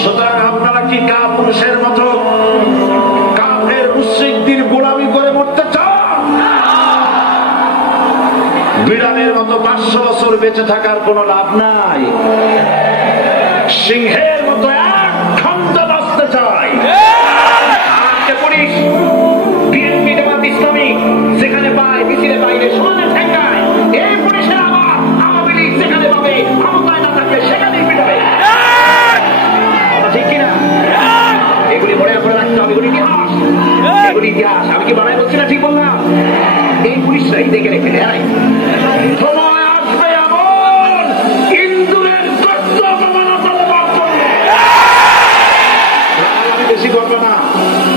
সুতরাং আপনারা কি কাপুরুষের মতো কাফের মুশরিকদের গোলামি করে মরতে চান? বিড়ালের মতো 500 বছর বেঁচে থাকার কোনো লাভ নাই। সিংহের মতো এক খন্ড বাঁচতে চাই। আজকে পুলিশ বিএনপি জামাত ইসলামী যেখানে পায় মিছিলে বাইরে সমানে ঠেকায়, এই পুলিশের আবার আওয়ামী লীগ যেখানে পাবে ক্ষমতায় না থাকলে সেখানেই পিটাবে। ঠিক কিনা? এগুলি মনে করে রাখতে হবে। এগুলি ইতিহাস, এগুলি ইতিহাস। আমি কি বানাই বলছি না? ঠিক বললাম? এই পুলিশরাই দেখে রেখে দেয়। সময় আসবে এমন ইন্দুরের গর্ত বেশি করবে না।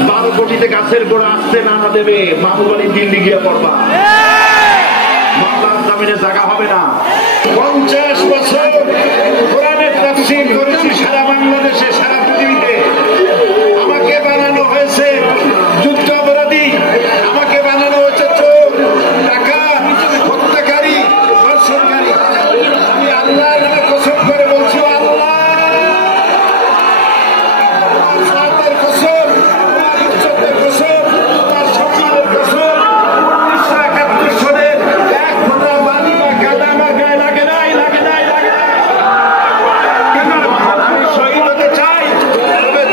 12 কোটিতে গাছের গোড়া আসতে না দেবে, বাহুবলী দিল্লি গিয়ে পড়বা। বাংলার জমিনে জায়গা হবে না। 50 বছর কোরআনের তাফসীর করেছি সারা বাংলাদেশে, সারা পৃথিবীতে। আমাকে বানানো হয়েছে যুদ্ধ অপরাধী, আমাকে বানানো হয়েছে চোর, ডাকাত, হত্যাকারী, ধর্ষণকারী। আমি আল্লাহর নামে কসম করে বলছি, আল্লাহ সাতের কসম, ইজ্জতের কসম, আমার সম্মানের কসম, 1971 সনের এক ফোঁটা বালি বা কাদা আমার গায়ে লাগে নাই, লাগে নাই, লাগে নাই। আমি শহীদ হতে চাই, তবে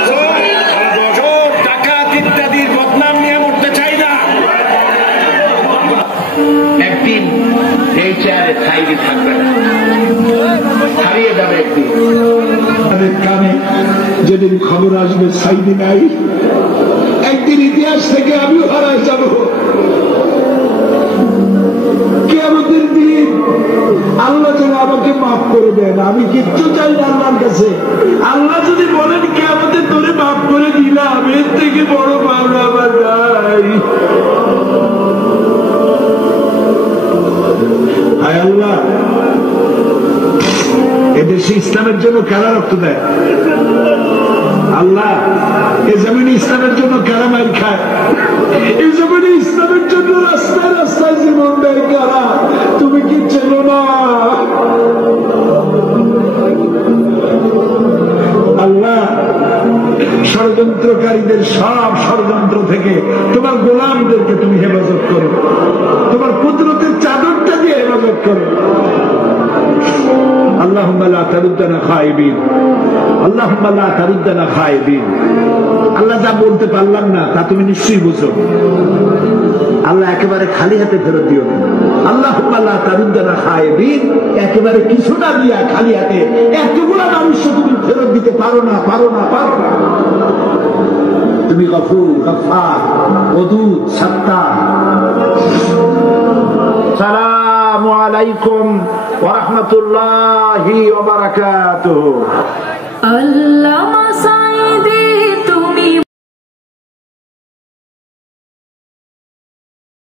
চোর, ডাকাত ইত্যাদির বদনাম নিয়ে মরতে চাই না। একদিন এই চেয়ারে সাইডে থাকবে না, হারিয়ে যাবে একদিন। কানে যেদিন খবর আসবে সাইডে নাই, একদিন ইতিহাস থেকে আমিও হারায় যাব। কিয়ামতের দিন আল্লাহ যেন আমাকে মাফ করে দেন। আমি কিচ্ছু চাই না আল্লাহর কাছে। আল্লাহ যদি বলেন কিয়ামতের তোরে মাফ করে দিলাম, এর থেকে বড় পাওনা আমার নাই। হায় আল্লাহ, এদেশে ইসলামের জন্য কারা রক্ত দেয়? আল্লাহ, এ জমিনে ইসলামের জন্য কারা মাইর খায়? এই জমিনে ইসলামের জন্য রাস্তায় রাস্তায় জীবন দেয় কারা? তুমি কি চেনো না? আল্লাহ, ষড়যন্ত্রকারীদের সব ষড়যন্ত্র থেকে তোমার গোলামদেরকে তুমি হেফাজত করো, তোমার কুদরতের চাদরটা দিয়ে হেফাজত করো। আল্লাহুম্মা লা তারুদ্দানা খায়িবিন, আল্লাহুম্মা লা তারুদ্দানা খায়িবিন। আল্লাহ যা বলতে পারলাম না তা তুমি নিশ্চয়ই বুঝো। আল্লাহ একেবারে খালি হাতে ফেরত দিও না। আল্লাহুম্মা লা তারুদ্দানা খায়িবিন, একেবারে কিছু না দিয়া খালি হাতে এতগুলো মানুষকে তুমি ফেরত দিতে পারো না, পারো না, পারো না। তুমি গফুর, গফফার, ওদুদ, সাত্তার। আসসালামু আলাইকুম ওয়া রাহমাতুল্লাহি ওয়া বারাকাতুহু।